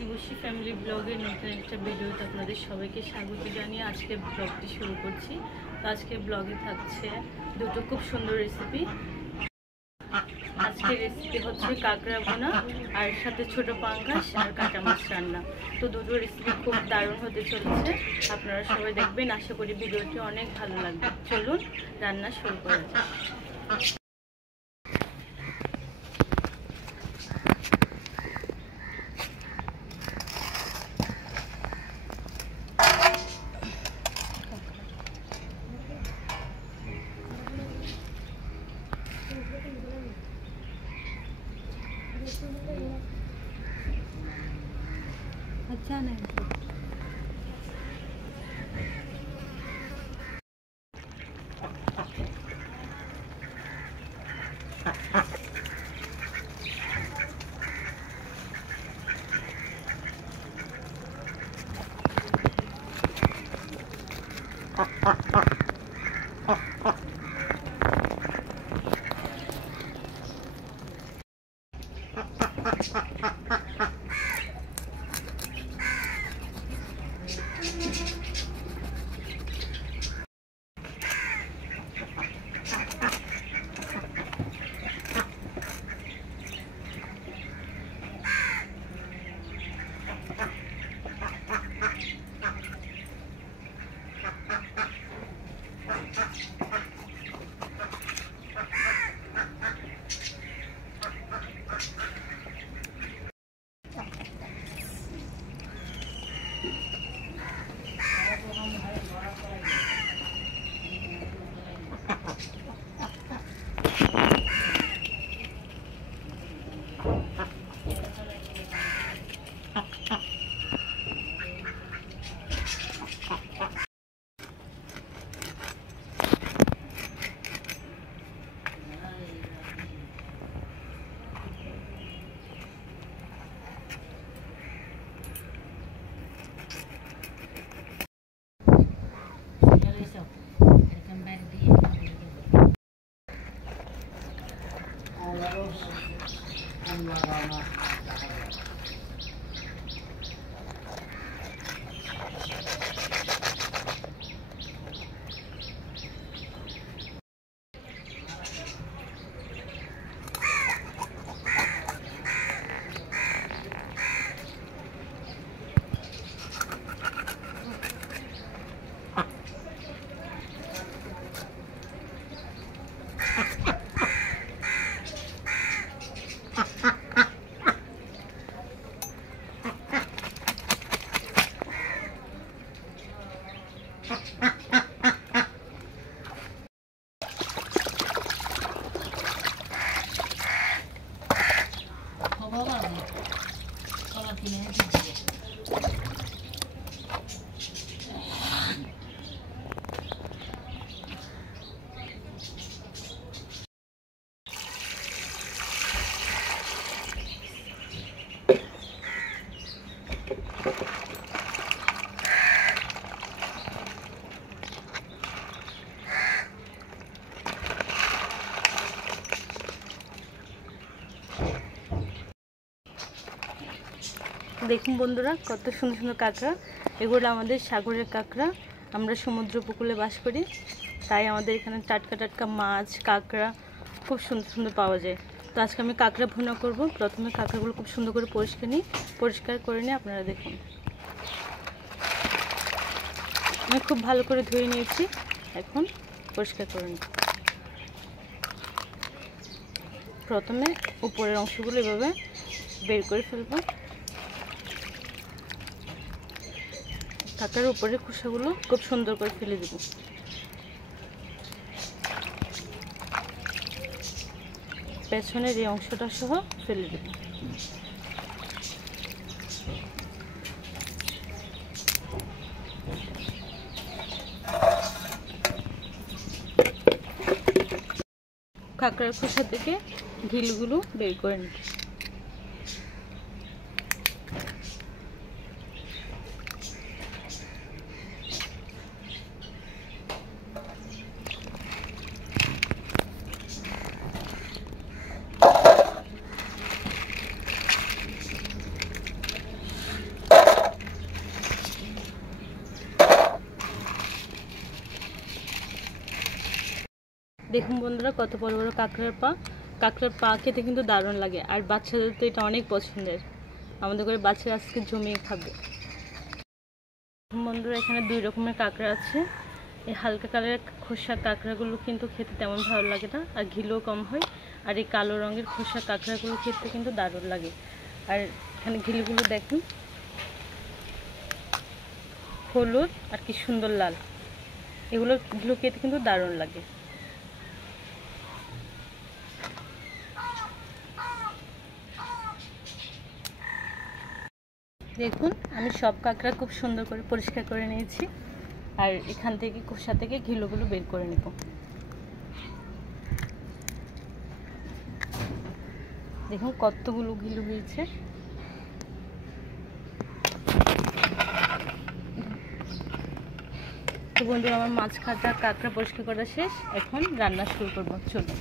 দিবসী family ব্লগের নতুন একটা ভিডিওতে আপনাদের সবাইকে স্বাগত জানিয়ে আজকে ব্লগটি শুরু করছি। তো আজকে ব্লগে থাকছে দুটো খুব সুন্দর রেসিপি। আজকের রেসিপি হচ্ছে কাঁকড়া ভুনা আর সাথে ছোট পাঙ্গাস আর কাঁচা মাছ রান্না। তো দুটো রেসিপি খুব দারুণ হতে চলেছে, আপনারা সবাই দেখবেন। আশা করি ভিডিওটি অনেক ভালো লাগবে। চলুন রান্না শুরু করা যাক। अच्छा नहीं দেখুন বন্ধুরা, কত সুন্দর সুন্দর কাঁকড়া। এগুলো আমাদের সাগরের কাঁকড়া। আমরা সমুদ্র উপকূলে বাস করি, তাই আমাদের এখানে টাটকা টাটকা মাছ, কাঁকড়া খুব সুন্দর সুন্দর পাওয়া যায়। তো আজকে আমি কাঁকড়া ভুনা করব। প্রথমে কাঁকড়াগুলো খুব সুন্দর করে পরিষ্কার করে নিই। আপনারা দেখুন, আমি খুব ভালো করে ধুয়ে নিয়েছি। এখন পরিষ্কার করে নিই। প্রথমে উপরের অংশগুলো এভাবে বের করে ফেলবো। কাঁকড়ার উপরের খোসাগুলো খুব সুন্দর করে ফেলে দেব। পেছনের এই অংশটা সহ ফেলে দেব। কাঁকড়ার খোসা থেকে ঢিলগুলো বের করে নিই। দেখুন বন্ধুরা, কত বড় বড় কাঁকড়ার পা। কাঁকড়ার পা খেতে কিন্তু দারুণ লাগে, আর বাচ্চাদের তো এটা অনেক পছন্দের। আমাদের করে বাচ্চারা আজকে জমিয়ে খাবে। বন্ধুরা, এখানে 2 রকমের কাঁকড়া আছে। এই হালকা কালারের খোসা কাঁকড়াগুলো কিন্তু খেতে তেমন ভালো লাগে না, আর ঘিলও কম হয়। আর এই কালো রঙের খোসা কাঁকড়াগুলো খেতে কিন্তু দারুণ লাগে। আর এখানে ঘিলগুলো দেখুন, হলুদ আর কি সুন্দর লাল। এগুলো খেতে কিন্তু দারুণ লাগে। দেখুন, আমি সব কাঁকড়া খুব সুন্দর করে পরিষ্কার করে নিয়েছি, আর এখান থেকে খোসা থেকে ঘিলুগুলো বের করে নেব। দেখুন কতগুলো ঘিলু হয়েছে। তো বন্ধুরা, আমার মাছ কাটা কাঁকড়া পরিষ্কার করা শেষ। এখন রান্না শুরু করবো, চলুন।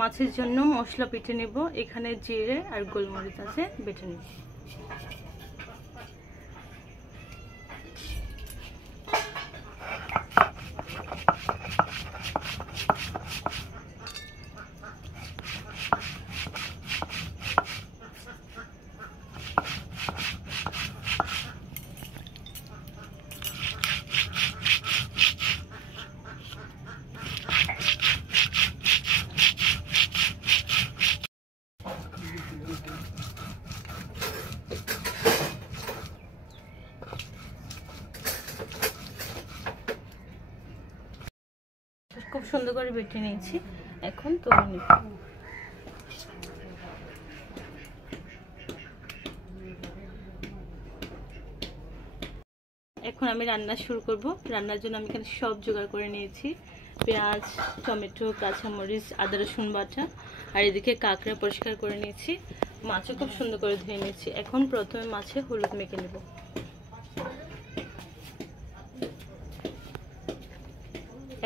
মাছের জন্য মশলা বেটে নেব। এখানে জিরে আর গোলমরিচ আছে, বেটে নেব। খুব সুন্দর করে বেটে নিয়েছি, এখন তুলে নিব। এখন আমি রান্না শুরু করব। রান্নার জন্য আমি এখানে সব জোগাড় করে নিয়েছি। পেঁয়াজ, টমেটো, কাঁচামরিচ, আদা রসুন বাটা, আর এদিকে কাঁকড়া পরিষ্কার করে নিয়েছি। মাছও খুব সুন্দর করে ধুয়ে নিয়েছি। এখন প্রথমে মাছে হলুদ মেখে নেব।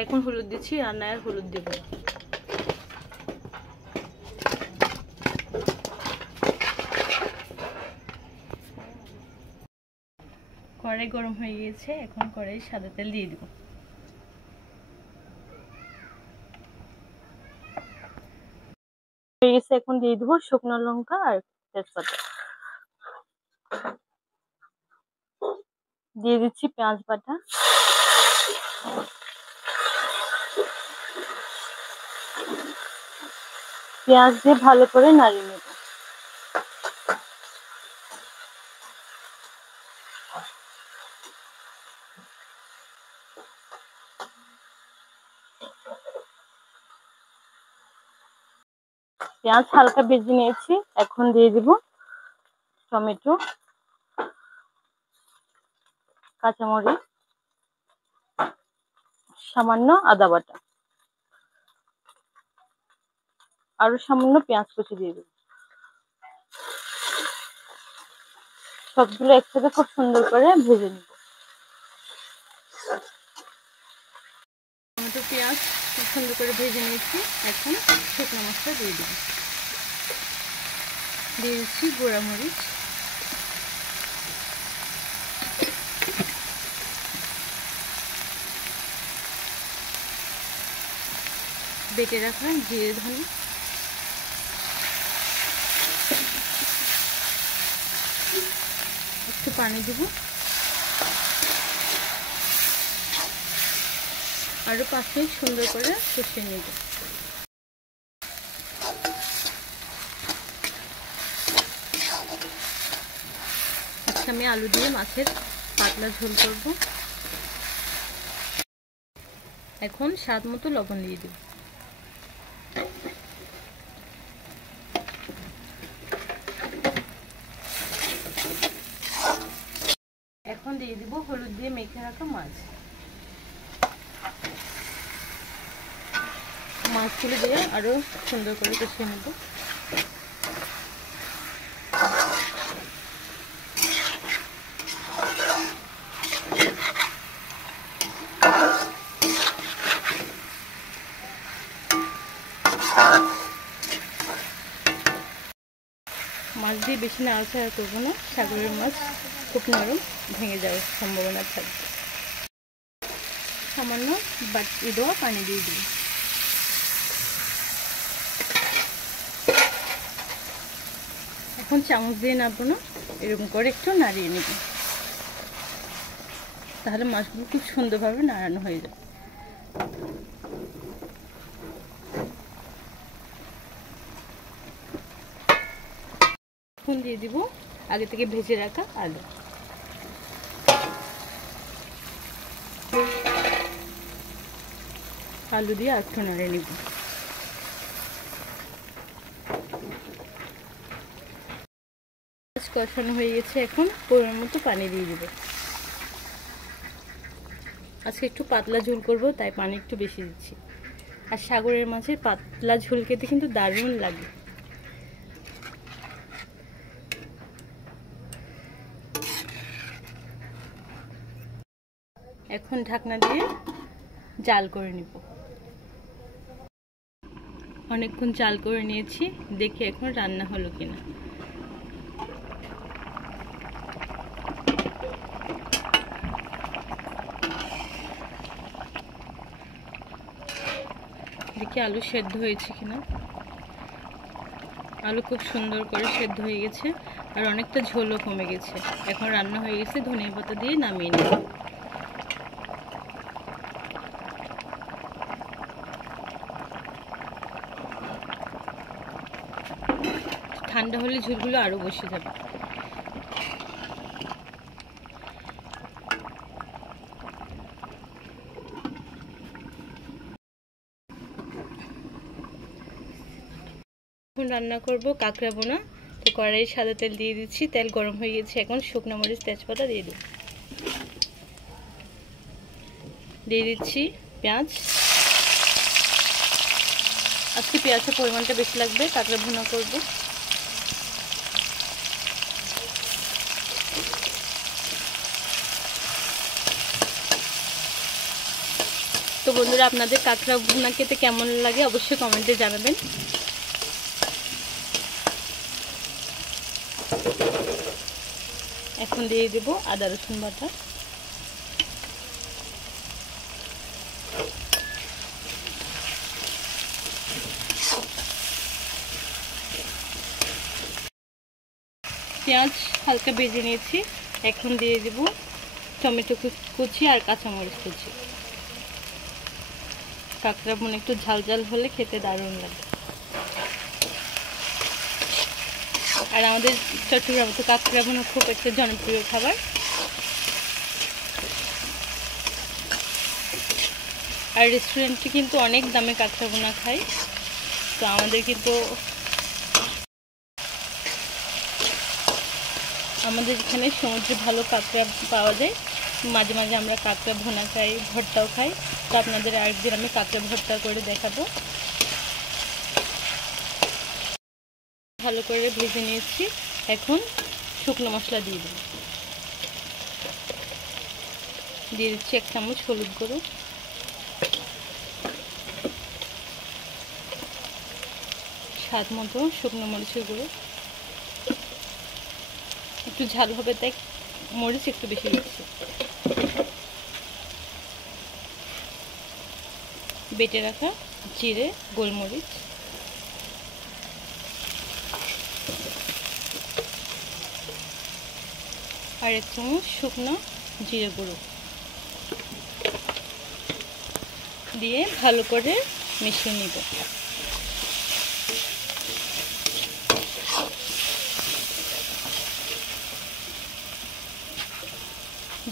এখন হলুদ দিচ্ছি, রান্নায় আর হলুদ দেব। কড়াই গরম হয়ে গিয়েছে, এখন কড়াই সাদা তেল দিয়ে দেব। হয়ে গেছে, এখন দিয়ে দেবো শুকনো লঙ্কা আর তেজপাতা। দিয়ে দিচ্ছি পেঁয়াজ বাটা। পেঁয়াজ দিয়ে ভালো করে নাড়িয়ে নেব। পেঁয়াজ হালকা ভেজে নিয়েছি, এখন দিয়ে দিব টমেটো, কাঁচামরিচ, সামান্য আদা বাটা, আরো সামান্য পেঁয়াজ কুচি দিয়ে দেব। সবগুলো একসাথে খুব সুন্দর করে ভেজে নিব। টমেটো পেঁয়াজ খুব সুন্দর করে ভেজে নিয়েছি, এখন শুকনো মশলা দিয়ে দেব। দিয়ে দিচ্ছি গুঁড়া মরিচ, বেটে রাখা জিরে ধনে, একটু পানি দেব। আরো 5 মিনিট সুন্দর করে কষিয়ে নেব। আজকে আমি আলু দিয়ে মাছের পাতলা ঝোল করব। এখন স্বাদ মতো লবণ দিয়ে দেব। এখন দিয়ে দিব হলুদ দিয়ে মেখে রাখা মাছ। মাছগুলো দিয়ে আরো সুন্দর করে কষিয়ে নেব। বেশি নাড়াচাড়া করবো না, সাগরের মাছ খুব নরম, ভেঙে যাওয়ার সম্ভাবনা থাকবে। সামান্য বাটি দেওয়া পানি দিয়ে দিই। এখন চামচ দিয়ে নাড়বো না, এরকম করে একটু নাড়িয়ে নেব, তাহলে মাছগুলো খুব সুন্দরভাবে নাড়ানো হয়ে যাবে। এখন দিয়ে দিব আগে থেকে ভেজে রাখা আলু। আলু দিয়ে একটু নাড়িয়ে নিব। কষানো হয়ে গেছে, এখন পরিমাণ মতো পানি দিয়ে দিব। আজকে একটু পাতলা ঝোল করব, তাই পানি একটু বেশি দিচ্ছি। আর সাগরের মাছের পাতলা ঝোল খেতে কিন্তু দারুণ লাগে। এখন ঢাকনা দিয়ে জাল করে নিব। অনেকক্ষণ জাল করে নিয়েছি, দেখি এখন রান্না হলো কিনা। দেখি আলু সেদ্ধ হয়েছে কিনা। আলু খুব সুন্দর করে সেদ্ধ হয়ে গেছে, আর অনেকটা ঝোলও কমে গেছে। এখন রান্না হয়ে গেছে, ধনিয়া পাতা দিয়ে নামিয়ে নেব। ঠান্ডা হলে ঝোলগুলো আরো বসে যাবে। এখন রান্না করব কাঁকড়া বোনা। তো কড়াইয়ে সাদা তেল দিয়ে দিচ্ছি, তেল গরম হয়ে গেছে। এখন শুকনো মরিচ তেজপাতা দিয়ে দেব। দিয়ে দিচ্ছি পেঁয়াজ। আজকে পেঁয়াজের পরিমাণটা বেশি লাগবে, কাঁকড়া ভুনা করব। তো বন্ধুরা, আপনাদের কাঁকড়া ভুনা খেতে কেমন লাগে অবশ্যই কমেন্টে জানাবেন। এখন দিয়ে দেব আদা রসুন বাটা। পেঁয়াজ হালকা ভেজে নিয়েছি, এখন দিয়ে দেব টমেটো কুচি আর কাঁচামরিচ কুচি। কাঁকড়া ভুনা একটু ঝাল ঝাল হলে খেতে দারুণ লাগে। আর আমাদের চট্টগ্রামে তো কাঁকড়া ভুনা খুব একটা জনপ্রিয় খাবার। আর রেস্টুরেন্টে কিন্তু অনেক দামে কাঁকড়া ভুনা খায়। তো আমাদের কিন্তু আমাদের এখানে সমুদ্রে ভালো কাঁকড়া পাওয়া যায়। মাঝে মাঝে আমরা কাঁকড়া ভুনা খাই, ভর্তাও খাই। তো আপনাদের আরেকদিন আমি কাঁকড়া ভর্তা করে দেখাবো। ভালো করে ভেজে নিয়েছি, এখন শুকনো মশলা দিয়ে দেব। দিয়ে দিচ্ছি 1 চামচ হলুদ গুঁড়ো, স্বাদ মতো শুকনো মরিচের গুঁড়ো। একটু ঝাল হবে তাই মরিচ একটু বেশি দিচ্ছি। বেটে রাখা জিরে, গোলমরিচ, আর 1 চামচ শুকনো জিরে গুঁড়ো দিয়ে ভালো করে মিশিয়ে নিব।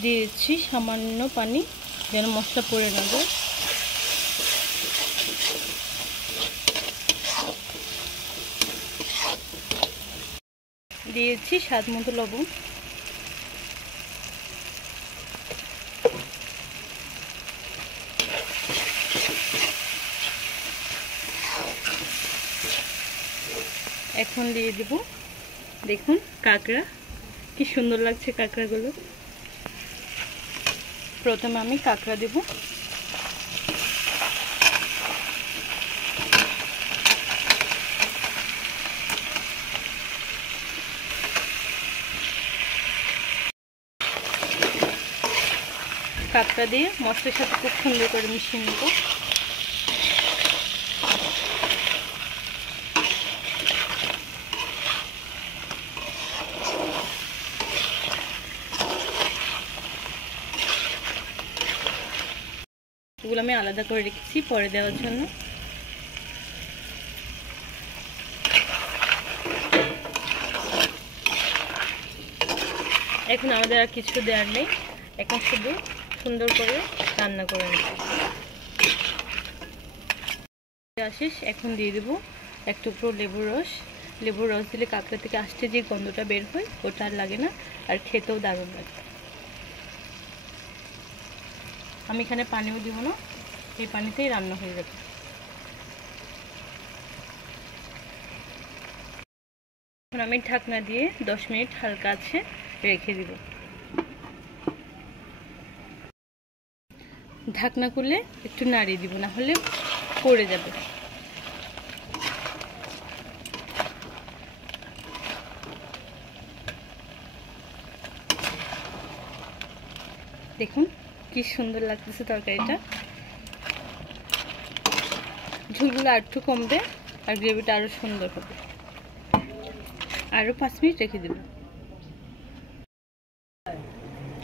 দিয়ে দিচ্ছি সামান্য পানি, যেন মশলা পড়ে না যায়। দিয়েছি স্বাদ মতো লবণ। এখন দিয়ে দেব, দেখুন কাঁকড়া, কি সুন্দর লাগছে কাঁকড়াগুলো। প্রথমে আমি কাঁকড়া দেব। কাঁকড়া দিয়ে মশলার সাথে খুব সুন্দর করে মিশিয়ে নেব। এগুলো আমি আলাদা করে রেখেছি পরে দেওয়ার জন্য। এখন আমাদের আর কিছু দেওয়ার নেই, এখন শুধু সুন্দর করে রান্না করে নেব। আসিস এখন দিয়ে দেবো এক টুকরো লেবুর রস। লেবুর রস দিলে কাঁকড়া থেকে আস্তে যে গন্ধটা বের হয় ওটা আর লাগে না, আর খেতেও দারুণ লাগে। আমি এখানে পানিও দিব না, এই পানিতেই রান্না হয়ে যাবে। এখন আমি ঢাকনা দিয়ে 10 মিনিট হালকা আছে রেখে দিব। ঢাকনা খুলে একটু নাড়িয়ে দিব, না হলে পড়ে যাবে। দেখুন কি সুন্দর লাগতেছে তরকারিটা। ঝোলগুলো আর একটু কমবে আর গ্রেভিটা আরো সুন্দর হবে। আরো 5 মিনিট রেখে দেব।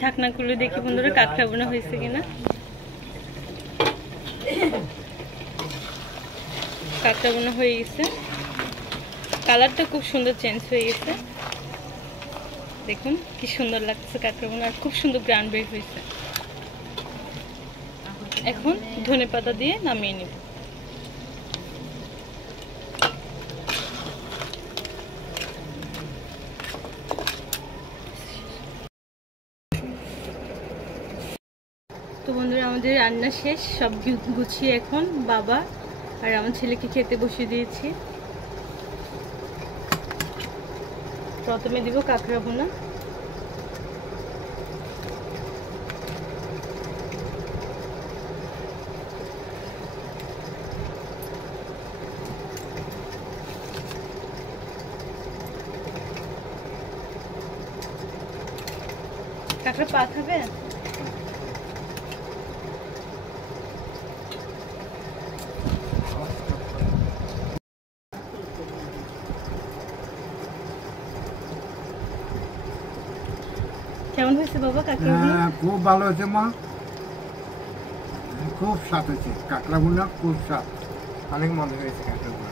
ঢাকনা খুলে দেখি বন্ধুরা কাঁকড়া বোনা হয়েছে কিনা। কাঁকড়া বোনা হয়ে গেছে, কালারটা খুব সুন্দর চেঞ্জ হয়ে গেছে। দেখুন কি সুন্দর লাগছে কাঁকড়া বোনা, আর খুব সুন্দর গ্রান বের হয়েছে। এখন ধনেপাতা দিয়ে নামিয়ে নেব। তো বন্ধুরা আমাদের রান্না শেষ, সব গুছিয়ে এখন বাবা আর আমার ছেলেকে খেতে বসিয়ে দিয়েছি। প্রথমে দিব কাঁকড়া ভুনা। কাঁকড়া পা খাবে? কেমন হয়েছে বাবা কাঁকড়া ভুনা? খুব ভালো হয়েছে মা, খুব স্বাদ হয়েছে কাঁকড়া ভুনা, খুব স্বাদ, অনেক মজা হয়েছে কাঁকড়া ভুনা।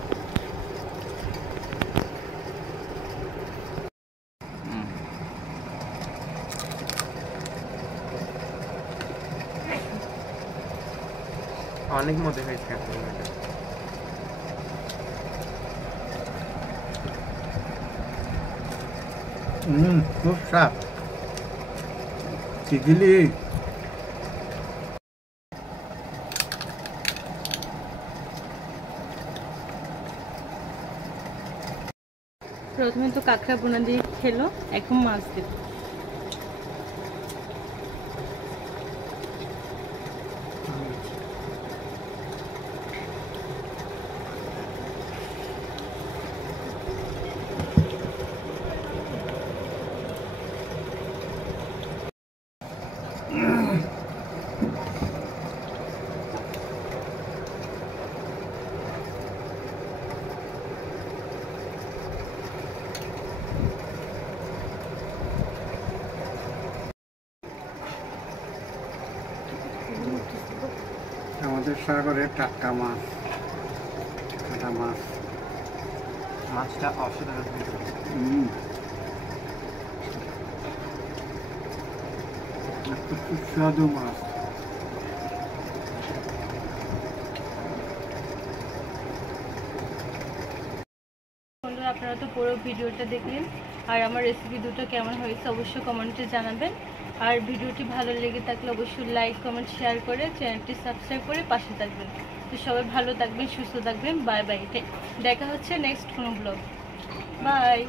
অনেক মজা হয়েছে কাঁকড়া ভুনাটা। খুব স্বাদ। দিলি প্রথমে তো কাঁকড়া ভুনা দিয়ে খেলো, এখন মাছ দেব। আমাদের সাগরের টাটকা মাছ, কাটা মাছ, মাছটা অসাধারণ। সুস্বাদু মাছ। বন্ধুরা আপনারা তো পুরো ভিডিওটা দেখলেন, আর আমার রেসিপি দুটো কেমন হয়েছে অবশ্যই কমেন্টে জানাবেন। আর ভিডিওটি ভালো লেগে থাকলে অবশ্যই লাইক কমেন্ট শেয়ার করে চ্যানেলটি সাবস্ক্রাইব করে পাশে থাকবেন। তো সবাই ভালো থাকবেন, সুস্থ থাকবেন। বাই বাই, দেখা হচ্ছে নেক্সট কোনো ব্লগ। বাই।